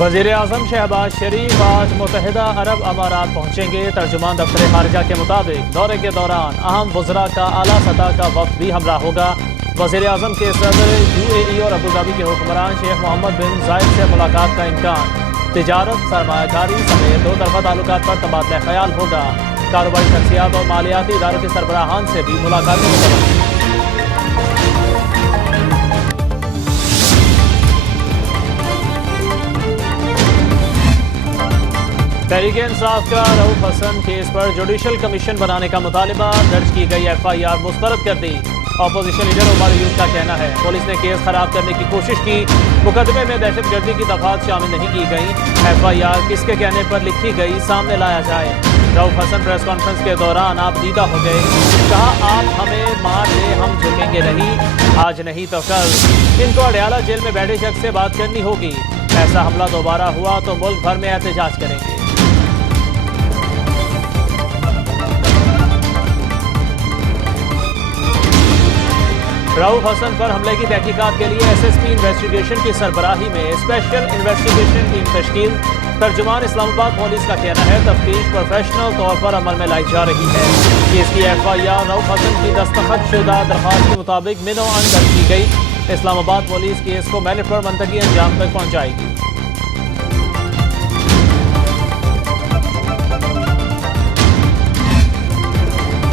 वज़ीर आज़म शहबाज शरीफ आज मुत्तहिदा अरब अमारात पहुँचेंगे। तर्जुमान दफ्तर खारजा के मुताबिक दौरे के दौरान अहम वज़रा का आला सतह का वफ़द भी हमरा होगा। वज़ीर आज़म के सदर UAE और अबूधाबी के हुक्मरान शेख मोहम्मद बिन जायद से मुलाकात का इम्कान। तिजारत, सरमायाकारी समेत दो तरफ़ा ताल्लुकात पर तबादला ख्याल होगा। कारोबारी शख्सियात और मालियाती इदारों के सरबराहान से भी मुलाकातें मुतवक्किल। तहरीक-ए-इंसाफ का रऊफ हसन केस पर जुडिशल कमीशन बनाने का मुतालिबा। दर्ज की गई FIR मुस्तरद कर दी। अपोजिशन लीडर उमर अयूब का कहना है पुलिस ने केस खराब करने की कोशिश की। मुकदमे में दहशतगर्दी की दफात शामिल नहीं की गई। FIR किसके कहने पर लिखी गई सामने लाया जाए। रऊफ हसन प्रेस कॉन्फ्रेंस के दौरान आप दीदा हो गए। कहा आप हमें मार दे हम झुकेंगे नहीं, आज नहीं तो कल। इनको अडयाला जेल में बैठे शख्स से बात करनी होगी। ऐसा हमला दोबारा हुआ तो मुल्क भर में एहतजाज करेंगे। रऊफ हसन पर हमले की तहकीकात के लिए SSP इन्वेस्टिगेशन की सरबराही में स्पेशल इन्वेस्टिगेशन टीम तश्कील। तर्जुमान इस्लामाबाद पुलिस का कहना है तफ्तीश प्रोफेशनल तौर पर अमल में लाई जा रही है। केस की FIR रऊफ हसन की दस्तखत शुदा दरख्वास्त के मुताबिक मिनो-अन दर्ज की गई। इस्लामाबाद पुलिस केस को मेरिट पर मुंतकी अंजाम तक पहुँचाएगी।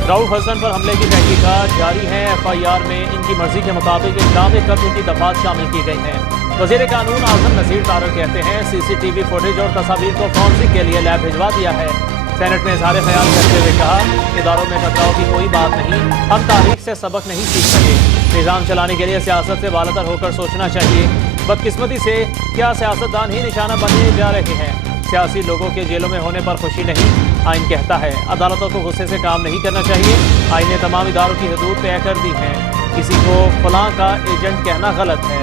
रऊफ हसन पर हमले की तहकीकात जारी है। FIR में इनकी मर्जी के मुताबिक इक़दाम कत्ल की दफात शामिल की गई हैं। वज़ीर कानून आज़म नज़ीर तारक कहते हैं CCTV फुटेज और तस्वीर को फॉरेंसिक के लिए लैब भिजवा दिया है। सेनेट में इज़हार ख्याल करते हुए कहा इदारों में टकराव की कोई बात नहीं, हम तारीख से सबक नहीं सीख सके। निज़ाम चलाने के लिए सियासत से बालातर होकर सोचना चाहिए। बदकिस्मती से क्या सियासतदान ही निशाना बने जा रहे हैं। सियासी लोगों के जेलों में होने पर खुशी नहीं। आइन कहता है अदालतों को गुस्से से काम नहीं करना चाहिए। आइन ने तमाम इदारों की हदूद तय कर दी हैं। किसी को फलां का एजेंट कहना गलत है।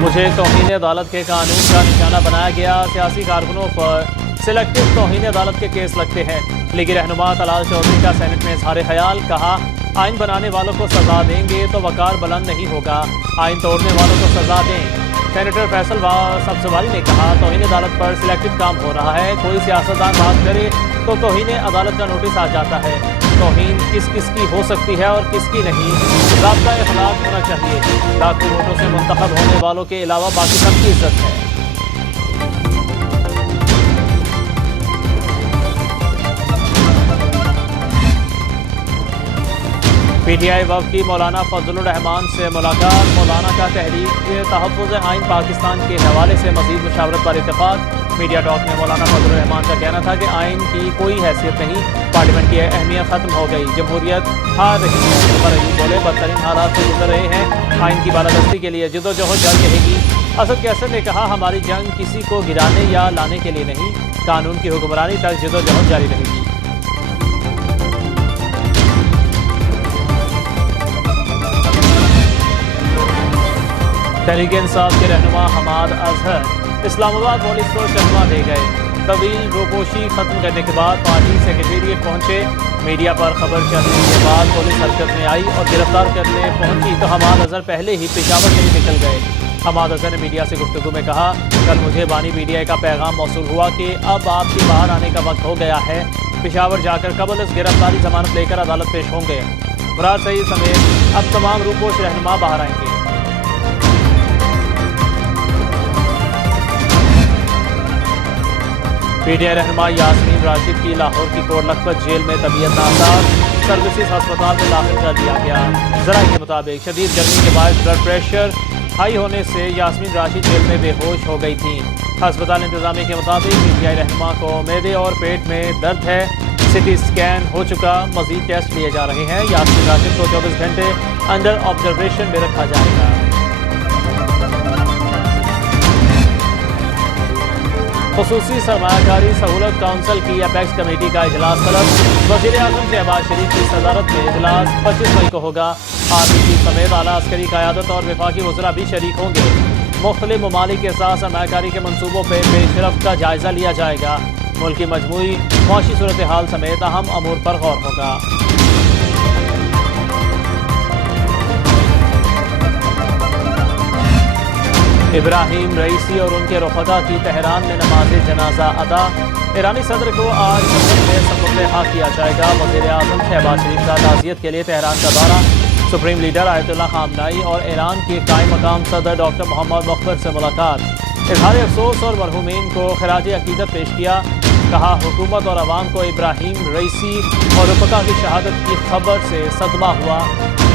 मुझे तौहीन अदालत के कानून का निशाना बनाया गया। सियासी कारकुनों पर सिलेक्टिव तौहीन अदालत के केस लगते हैं। लीगी रहनुमा तलाल चौधरी का सेनेट में इज़हार ख्याल। कहा आइन बनाने वालों को सजा देंगे तो वकार बुलंद नहीं होगा, आइन तोड़ने वालों को सजा दें। सेनेटर फैसल सब्जवारी ने कहा तौहीन अदालत पर सिलेक्टिव काम हो रहा है। कोई सियासतदान बात करे तो तौहीन अदालत का नोटिस आ जाता है। तौहीन किस किस की हो सकती है और किसकी नहीं, ज़ाब्ता इख्लाक होना चाहिए। लाखों वोटों से मुंतखब होने वालों के अलावा बाकी सबकी इज्जत है। PTI वफ़द की मौलाना फजलुर रहमान से मुलाकात। मौलाना का तहरीक तहफ़्फ़ुज़ आइन पाकिस्तान के हवाले से मज़ीद मुशावरत पर इत्तेफाक। मीडिया टॉक में मौलाना फजलुर रहमान का कहना था कि आइन की कोई हैसियत नहीं, पार्लियामेंट की अहमियत ख़त्म हो गई, जमहूरियत हार रही है। उमर अयूब बोले बदतरीन हालात से गुजर रहे हैं, आइन की बालादस्ती के लिए जद्दोजहद जारी रहेगी। असद कैसर ने कहा हमारी जंग किसी को गिराने या लाने के लिए नहीं, कानून की हुक्मरानी तक जद्दोजहद जारी रहेगी। तहरीक-ए-इंसाफ के रहनुमा हमाद अजहर इस्लामाबाद पुलिस को चकमा दे गए। तवील रोपोशी खत्म करने के बाद पार्टी सेक्रेटेरिएट पहुंचे। मीडिया पर खबर चलने के बाद पुलिस हरकत में आई और गिरफ्तार करने पहुंची तो हमाद अजहर पहले ही पेशावर से निकल गए। हमाद अजहर ने मीडिया से गुफ्तगू में कहा कल मुझे बानी PTI का पैगाम मौसूल हुआ कि अब आपके बाहर आने का वक्त हो गया है। पेशावर जाकर कबल इस गिरफ्तारी जमानत लेकर अदालत पेश होंगे। मुराद सईद समेत अब तमाम रूपोश रहनुमा बाहर आएंगे। PTI रहनुमा यास्मीन राशिद की लाहौर की कोट लखपत जेल में तबीयत नासाज, सर्विसेज अस्पताल में दाखिल कर दिया गया। ज़राए के मुताबिक शदीद गर्मी के बाद ब्लड प्रेशर हाई होने से यास्मीन राशिद जेल में बेहोश हो गई थी। अस्पताल इंतजामिया के मुताबिक PTI रहनुमा को मैदे और पेट में दर्द है। CT स्कैन हो चुका, मजीद टेस्ट लिए जा रहे हैं। यास्मीन राशिद को 24 घंटे अंडर ऑब्जर्वेशन में रखा जाएगा। ख़ुसूसी सरमायाकारी सहूलत काउंसिल की अपेक्स कमेटी का इजलास तलब। वज़ीर आज़म शहबाज शरीफ की सदारत में इजलास 25 मई को होगा। RPC समेत आला अस्करी क़यादत और वफाकी वज़रा भी शरीक होंगे। मुख्तलिफ ममालिक के साथ सरमायाकारी के मनसूबों पर पेशरफ्त का जायज़ा लिया जाएगा। मुल्क की मजमूई मुआशी सूरत हाल समेत अहम अमूर पर गौर होगा। ابراہیم رئیسی اور ان کے رفقا کی تہران میں نماز جنازہ ادا۔ ایرانی صدر کو آج لندن میں سفر رہا کیا جائے گا۔ وزیر اعظم شہباز شریف کا تعزیت کے لیے تہران کا دورہ۔ سپریم لیڈر آیت اللہ خامنائی اور ایران کے قائم مقام صدر ڈاکٹر محمد مختار سے ملاقات۔ اظہار افسوس اور مرحومین کو خراج عقیدت پیش کیا۔ کہا حکومت اور عوام کو ابراہیم رئیسی اور رفقا کی شہادت کی خبر سے صدمہ ہوا۔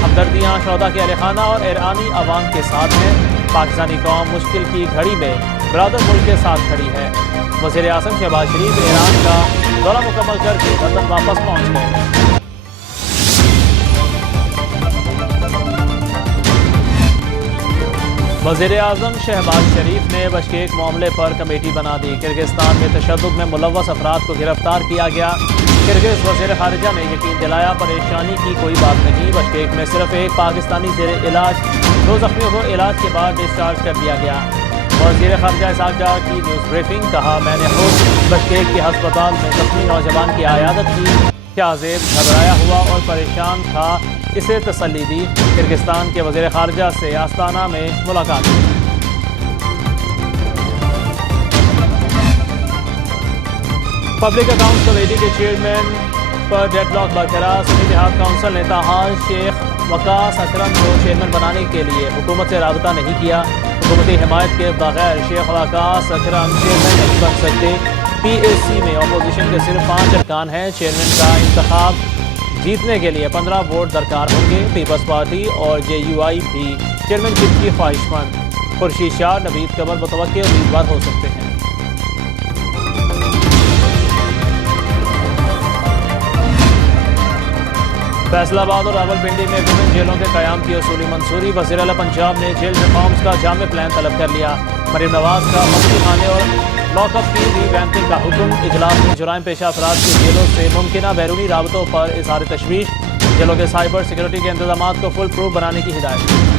ہمدردیاں شہداء کے اہل خانہ اور ایرانی عوام کے ساتھ ہیں۔ پاکستانی قوم مشکل کی گھڑی میں برادر ملک کے ساتھ کھڑی ہے۔ وزیر اعظم شہباز شریف ایران کا دورہ مکمل کر کے وطن واپس پہنچ گئے۔ وزیر اعظم شہباز شریف نے بشکیک معاملے پر کمیٹی بنا دی۔ کرگزستان میں تشدد میں ملوث افراد کو گرفتار کیا گیا۔ کرگز وزیر خارجہ نے یقین دلایا پریشانی کی کوئی بات نہیں۔ بشکیک میں صرف ایک پاکستانی زیر علاج، 2 زخمیوں کو علاج کے بعد ڈسچارج کر دیا گیا۔ وزیر خارجہ اسحاق ڈار کی نیوز بریفنگ۔ کہا میں نے خود بشکیک کے ہسپتال میں زخمی نوجوان کی عیادت کی۔ شاہزیب گھبرایا ہوا اور پریشان تھا، اسے تسلی دی۔ کرگزستان کے وزیر خارجہ سے آستانہ میں ملاقات کی۔ پبلک اکاؤنٹس کمیٹی کے چیئرمین پر ڈیڈ لاک برقرار۔ سنی اتحاد کونسل نے تاحال شیخ وقاص اکرم کو چیئرمین بنانے کے لیے حکومت سے رابطہ نہیں کیا۔ حکومتی حمایت کے بغیر شیخ وقاص اکرم چیئرمین نہیں بن سکتے۔ پی اے سی میں اپوزیشن کے صرف 5 ارکان ہیں۔ چیئرمین کا انتخاب جیتنے کے لیے 15 ووٹ درکار ہوں گے۔ پیپلز پارٹی اور جے یو آئی بھی چیئرمین شپ کی خواہش مند۔ خورشید شاہ، نوید قمر متوقع امیدوار ہو سکتے ہیں۔ فیصل آباد اور راولپنڈی میں ویمن جیلوں کے قیام کی اصولی منظوری۔ وزیر اعلیٰ پنجاب نے جیل ریفارمز کا جامع پلان طلب کر لیا۔ مریم نواز کا مفتی خانے اور لاک اپ کی ری ویمپنگ کا حکم۔ اجلاس میں جرائم پیشہ افراد کی جیلوں سے ممکنہ بیرونی رابطوں پر اظہار تشویش۔ جیلوں کے سائبر سیکورٹی کے انتظامات کو فل پروف بنانے کی ہدایت۔